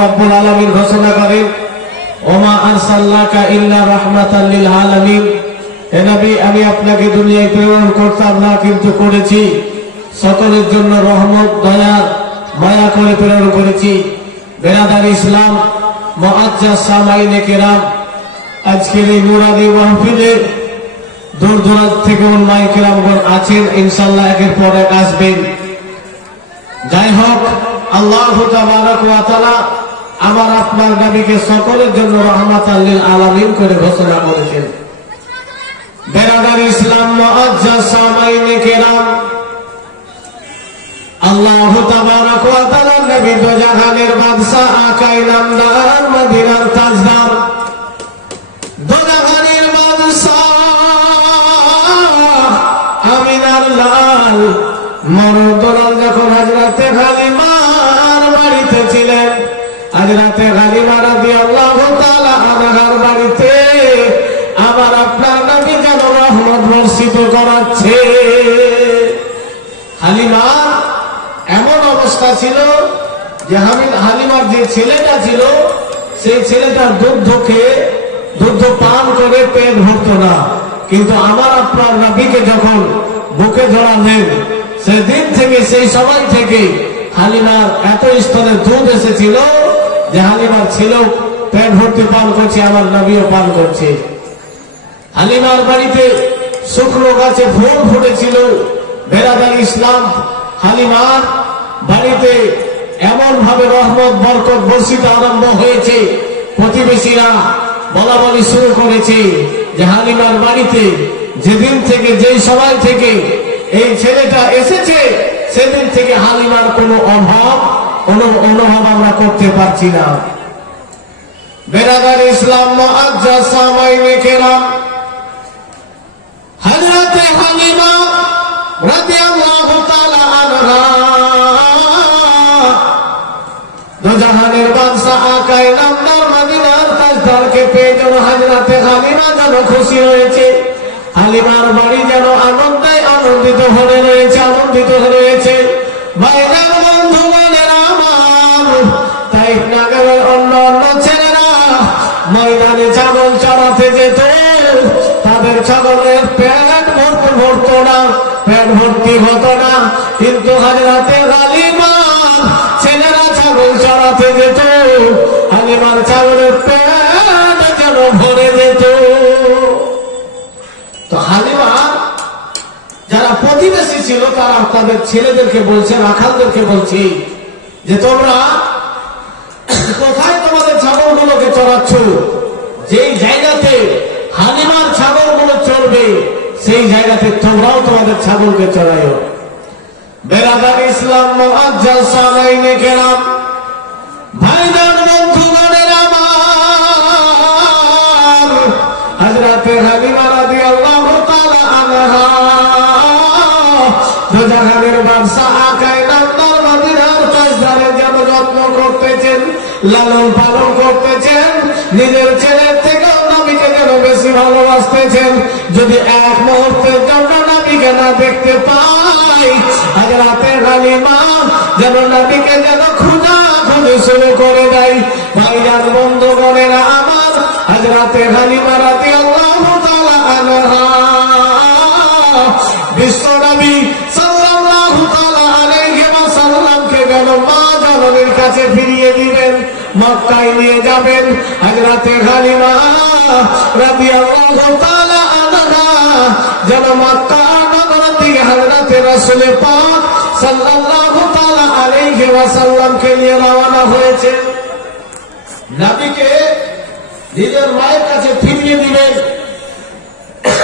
রব্বুল আলামিন ঘোষণা করেন, ওমা আরসালনাকা ইল্লা রাহমাতাল লিল আলামিন, হে নবী আমি আপনাকে দুনিয়ায় প্রেরণ করতাম না, কিন্তু করেছি সকলের জন্য রহমত, দয়া, মায়া করে প্রেরণ করেছি। বেরাদার ইসলাম, মুআজ্জাজ সামাইনে কেরাম, আজকের এই নুরানি মাহফিলে দূর দূরান্ত থেকে উলামায়ে কেরামগণ আছেন, ইনশাআল্লাহ একের পর এক আসবেন। যাই হোক, আল্লাহু তাবারাক ওয়া তাআলা আমার আপনার নবীকে সকলের জন্য রাহমাতাল লিল আলামিন করে ঘোষণা করেছেন। বেরাদার ইসলাম, মুআজ্জাজ সামাইনে কেরাম, আল্লাহু তাবারাক ওয়া তাআলা নবী দো জাহানের বাদশা, আকাই নামদার, মদিনার তাজদার, দো জাহানের বাদশা, আমিনার লাল, মরদলাল যখন হযরতে হালিমার বাড়িতে ছিলেন, হযরতে হালিমা রাদিয়াল্লাহু তাআলা আনহার বাড়িতে আমার আপনার নবী যেন রহমত বর্ষিত করাচ্ছে। হালিমার এমন অবস্থা ছিল যে হালিমার যে ছেলেটা ছিল, সেই ছেলেটার দুধ পান করে পেট ভরত না, কিন্তু আমার আপনার নবীকে যখন বুকে জড়ালেন, সেদিন থেকে, সেই সময় থেকে হালিমার এত স্তরে দুধ এসেছিল যে হালিমার ছিল পেট ভর্তি পান করছে, আমার নবীও পান করছে। হালিমার বাড়িতে শুকনো গাছে ফুল ফুটেছিল। বেরাদার ইসলাম, হালিমার বাড়িতে এমন ভাবে রহমত বরকত বর্ষিত আরম্ভ হয়েছে, প্রতিবেশীরা বলা বলি শুরু করেছে যে হালিমার বাড়িতে যেদিন থেকে, যেই সময় থেকে এই ছেলেটা এসেছে, সেদিন থেকে হালিমার কোনো অনুভব আমরা করতে পারছি না। বেরাদার ইসলাম, মুআজ্জাজ সামাইনে কেরাম, হযরতে হালিমা রাদিয়াল্লাহু তাআলা আনহা দো জাহানের বাদশা, আকাই নামদার, মদিনার তাজদারকে পেয়ে যেন হযরতে হালিমা যেন খুশি হয়েছে। হালিমার বাড়ি যেন আনন্দিত হয়ে রয়েছে। ভাইরা, বন্ধুগণেরা আমার, তাই নগরের অন্য ছেলেরা ময়দানে ছাগল চড়াতে যেত, তাদের ছাগলের পেট ভরতো না, পেট ভর্তি হতো না, কিন্তু হযরতে হালিমা ছেলেরা ছাগল চড়াতে যেত, হালিমার ছাগলের পেট যেন ভরে যেত। তো হালিমা যারা প্রতিবেশী ছিল, তারা তাদের ছেলেদেরকে বলছে, রাখালদেরকে বলছে যে তোমরা কোথায় তোমাদের ছাগলগুলোকে চড়াচ্ছ? যেই জায়গাতে হালিমার ছাগলগুলো চড়বে, সেই জায়গাতে তোমরাও তোমাদের ছাগলকে চড়াইও। বেরাদার ইসলাম, মুআজ্জাজ সামাইনে কেরাম, ভাইজান, বন্ধুগণেরা আমার, হযরতে হালিমা রাদিয়াল্লাহু তাআলা আনহা দো জাহানের বাদশা, আকাই নামদার, মদিনার তাজদারে যেন যত্ন করতেছেন, লালন পালন করতেছেন, নিজের ছেলের থেকে নবীকে যেন বেশি ভালোবাসতেছেন। যদি এক মুহূর্তের জন্য নবীকে না দেখতে পাই, হযরতে হালিমা যেন নবীকে যেন খুঁজে শুরু করে দেয়। ভাইজান, বন্ধুগণেরা আমার, হযরতে হালিমা রাদিয়াল্লাহু তাআলা আনহা বিশ্বনবী সাল্লাল্লাহু তাআলা আলাইহি ওয়াসাল্লামকে যেন মা জননীর কাছে ফিরিয়ে দিবেন, মক্কায় নিয়ে যাবেন। হযরতে হালিমা রাদিয়াল্লাহু তাআলা আনহা যেন মক্কা নগর থেকে হযরতে রাসূল পাক সাল্লাল্লাহু তাআলা আলাইহি ওয়াসাল্লামকে নিয়ে রওনা হয়েছে। নবীকে নিজের মায়ের কাছে ফিরিয়ে দিবেন।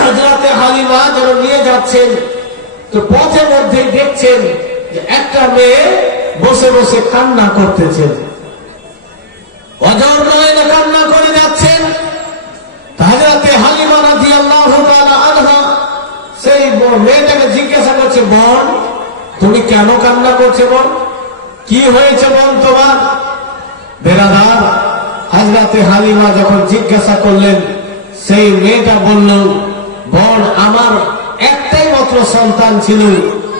হযরতে হালিমা যেন নিয়ে যাচ্ছেন, তো পথের মধ্যে দেখছেন যে একটা মেয়ে বসে বসে কান্না করতেছেন, অজর নয়নে কান্না করে যাচ্ছেন। হযরতে হালিমা রাদিয়াল্লাহু তাআলা আনহা সেই মেয়েটাকে জিজ্ঞাসা করছে, বোন তুমি কেন কান্না করছো? বোন, কি হয়েছে বোন তোমার? বেরাদার, হযরতে হালিমা যখন জিজ্ঞাসা করলেন, সেই মেয়েটা বলল, বোন আমার একটাই মাত্র সন্তান ছিল,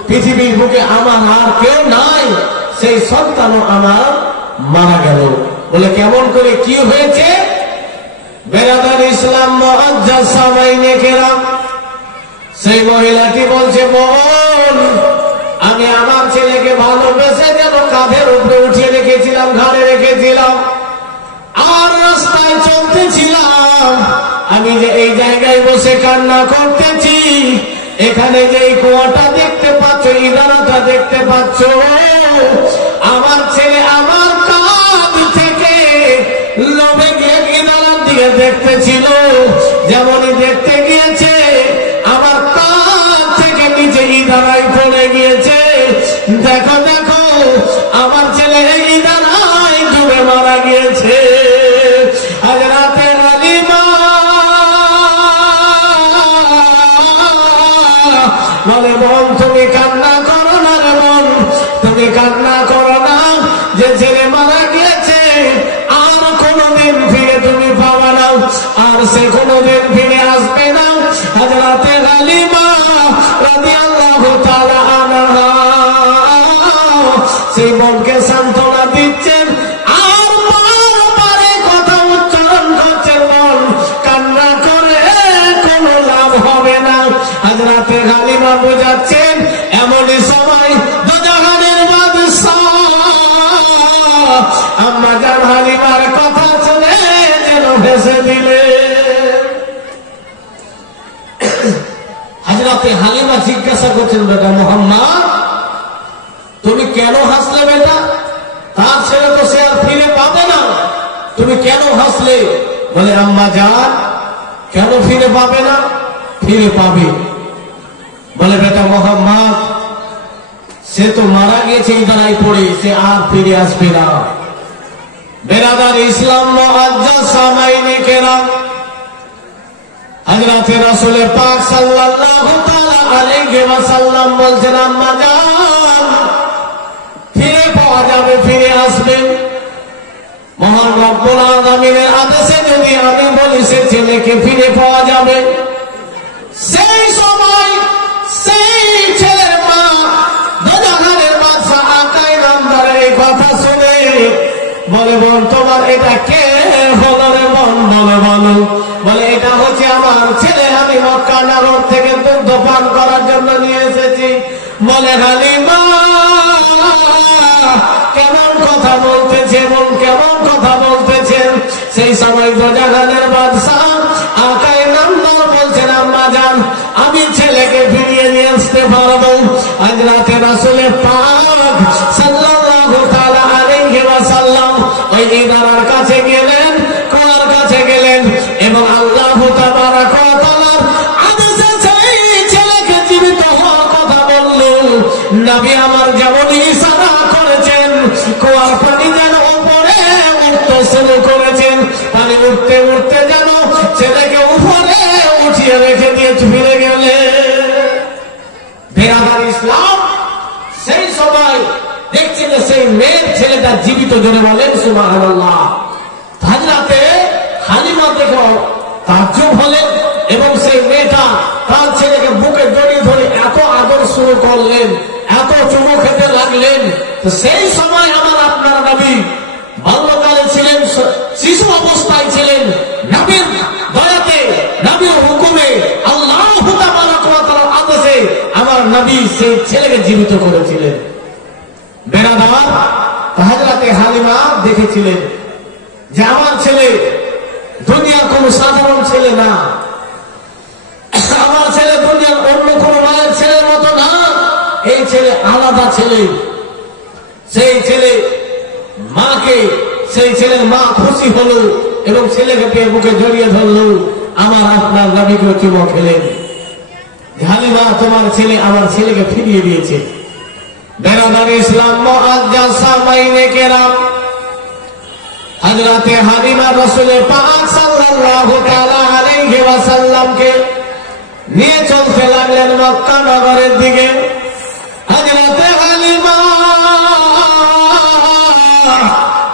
পৃথিবীর বুকে আমার আর কেউ নাই, সেই সন্তানও আমার মারা গেল। বলে কেমন করে, কি হয়েছে? বেরাদার ইসলাম মুআজ্জাজ সামাইনে কেরাম, সেই মহিলাটি বলছে, বোন, আমি আমার ছেলেকে ভালোবেসে যেন কাঁধের উপরে উঠিয়ে রেখেছিলাম, ঘাড়ে রেখেছিলাম, আর রাস্তায় চলতেছিলাম, আমি যে এই জায়গায় বসে কান্না করতেছি, এখানে যে এই কুয়াটা দেখতে পাচ্ছ, ইদারাটা দেখতে পাচ্ছ, আমার ছেলে আমার কাঁধ থেকে লোভে গিয়ে ইদারার দিকে দেখতেছিল, যেমনই দেখতে গিয়েছে আমার কাঁধ থেকে নিচে ইদারায় পড়ে গিয়েছে। দেখো দেখো, আমার ছেলে ইদারায় ডুবে মারা গিয়েছে। আজ রাতে হালিমা বলে, বোন তুমি কান্না করো না রে বোন, তুমি কান্না করো না, যে ছেলে মারা গিয়েছে আর কোনদিন ফিরে তুমি পাবা না, আর সে কোনদিন ফিরে আসবে না। হযরতে হালিমা রাদিয়াল্লাহু তাআলা আনহা সেই বোনকে সান্ত্বনা দিচ্ছেন, আর বারবার কথা উচ্চারণ করছেন, বোন কান্না করে কোনো লাভ হবে না। হযরতে হালিমা বোঝাচ্ছেন, এমনই সময় দুজাহানের বাদশাহ আম্মা জান হালিমার কথা শুনে যেন ভেসে দিলেন। হযরতে হালিমা জিজ্ঞাসা করছেন, বেটা মুহাম্মদ, তুমি কেন হাসলে বেটা? তার ছেলে তো সে আর ফিরে পাবে না, তুমি কেন হাসলে? বলে, আম্মা জান, কেন ফিরে পাবে না? ফিরে পাবে। বলে, বেটা মুহাম্মদ, সে তো মারা গেছে ইদারায় পড়ে, সে আর ফিরে আসবে না। বেরাদার ইসলাম মুআজ্জাজ সামাইনে কেরাম, হযরতে রাসূল পাক সাল্লাল্লাহু তাআলা আলাইহি ওয়াসাল্লাম বলছেন, আম্মা জান, ফিরে পাওয়া যাবে, ফিরে আসবে। মহান রব্বুল আলামিনের আদেশে যদি আমি বলি সে ছেলেকে ফিরে পাওয়া যাবে, সেই সময় সেই ছেলের মা দুজাহানের বাদশা আকাই নামদারের এই কথা শুনে বলে, বোন তোমার এটা কে হলো রে বোন? বলে, বলো। বলে, এটা হচ্ছে আমার ছেলে, আমি মক্কা নগর থেকে দুগ্ধ পান করার জন্য নিয়ে এসেছি। বলে, হালিমা কেমন কথা বলতেছে বোন, কেমন কথা বলতেছেন? সেই সময় দুজাহানের বাদশা আকাই নামদার বলছেন, আম্মা জান, আমি ছেলেকে ফিরিয়ে নিয়ে আসতে পারবো। আজ রাতে রাসূল পাক সাল্লাল্লাহু তাআলা আলাইহি ওয়াসাল্লাম ওই ইদারার কাছে গেলেন, কুয়ার কাছে গেলেন, এবং আল্লাহু তাবারাক ওয়া তাআলার আদেশে সেই ছেলেকে জীবিত হওয়ার কথা বললেন। নবী আমার যেমন ইশারা করেছেন, কুয়ার পানি যেন উপরে উঠতে শুরু করেছেন, পানি উঠতে উঠতে যেন ছেলেকে উপরে উঠিয়ে রেখে দিয়ে ফিরে গেলে। বেরাদার ইসলাম, সেই সময় দেখছেন যে সেই মেয়ের ছেলেটা জীবিত, জোরে বলেন সুবহানাল্লাহ। হযরতে হালিমা দেখো তাজ্জুব হলেন, এবং সেই মেয়েটা তার ছেলেকে বুকে জড়িয়ে ধরে এত আদর শুরু করলেন, এত চুমু খেতে লাগলেন। তো সেই সময় আমার আপনার নবী বাল্যকালে ছিলেন, শিশু অবস্থায় ছিলেন, নবীর দয়াতে, নবীর হুকুমে, আল্লাহু তাবারাক ওয়া তাআলার আদেশে আমার নবী সেই ছেলেকে জীবিত করেছিলেন। বেরাদার, হযরতে হালিমা দেখেছিলেন যে আমার ছেলে দুনিয়ার কোন সাধারণ ছেলে না, আমার ছেলে দুনিয়ার অন্য কোন মায়ের ছেলের মতো না, এই ছেলে আলাদা ছেলে। সেই ছেলে মাকে, সেই ছেলের মা খুশি হলো এবং ছেলেকে পেয়ে বুকে জড়িয়ে ধরলো, আমার আপনার নবীকে চুমো খেলেন। হালিমা, তোমার ছেলে আমার ছেলেকে ফিরিয়ে দিয়েছে। বেরাদার ইসলাম মুআজ্জাজ সামাইনে কেরাম, হযরতে হালিমা রাসূল পাক সাল্লাল্লাহু তাআলা আলাইহি ওয়াসাল্লামকে নিয়ে চলতে লাগলেন মক্কা নগরের দিকে। হযরতে হালিমা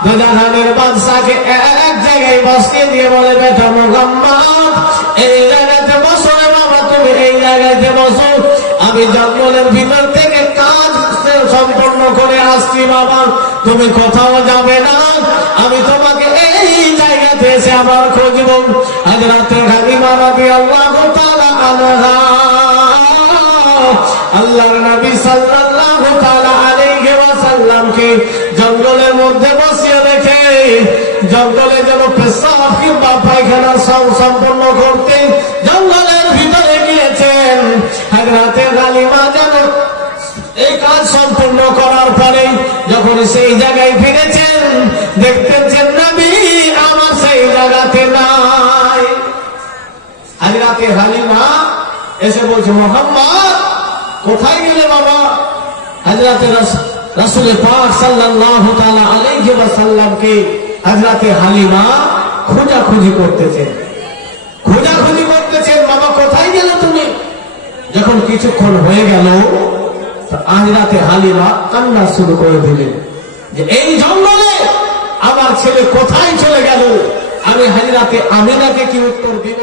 দুজাহানের বাদশাকে এক জায়গায় বসিয়ে দিয়ে বলে, বেটা মুহাম্মদ, এই জায়গাতে বসো রে বাবা, তুমি এই জায়গাতে বসো, আমি জঙ্গলের ভিতর থেকে কাজ সম্পন্ন করে আসছি বাবা, তুমি কোথাও যাবে না, আমি তোমাকে এই জায়গাতে এসে আবার খুঁজব। হযরতে হালিমা রাদিয়াল্লাহু তাআলা আনহা আল্লাহর নবী সাল্লাল্লাহু তাআলা আলাইহি ওয়াসাল্লামকে জঙ্গলের মধ্যে বসিয়ে রেখে জঙ্গলে যেন পেশাব কিংবা পায়খানা সম্পন্ন করতে জঙ্গলের ভিতরে গিয়েছেন। হযরতে হালিমা যেন এই কাজ সম্পূর্ণ করার পরে যখন সেই জায়গায় ফিরেছেন, দেখতেছেন নবী আমার সেই জায়গাতে নাই। হযরতে হালিমা এসে বলছে, মুহাম্মদ কোথায় গেলে বাবা? হযরতে রাসূল পাক সাল্লাল্লাহু তাআলা আলাইহি ওয়াসাল্লামকে হযরতে হালিমা খোঁজাখুঁজি করতেছেন, বাবা কোথায় গেলে তুমি? যখন কিছুক্ষণ হয়ে গেল, হযরতে হালিমা কান্না শুরু করে দিলেন যে এই জঙ্গলে আমার ছেলে কোথায় চলে গেল, আমি হযরতে আমিনাকে কি উত্তর দিব?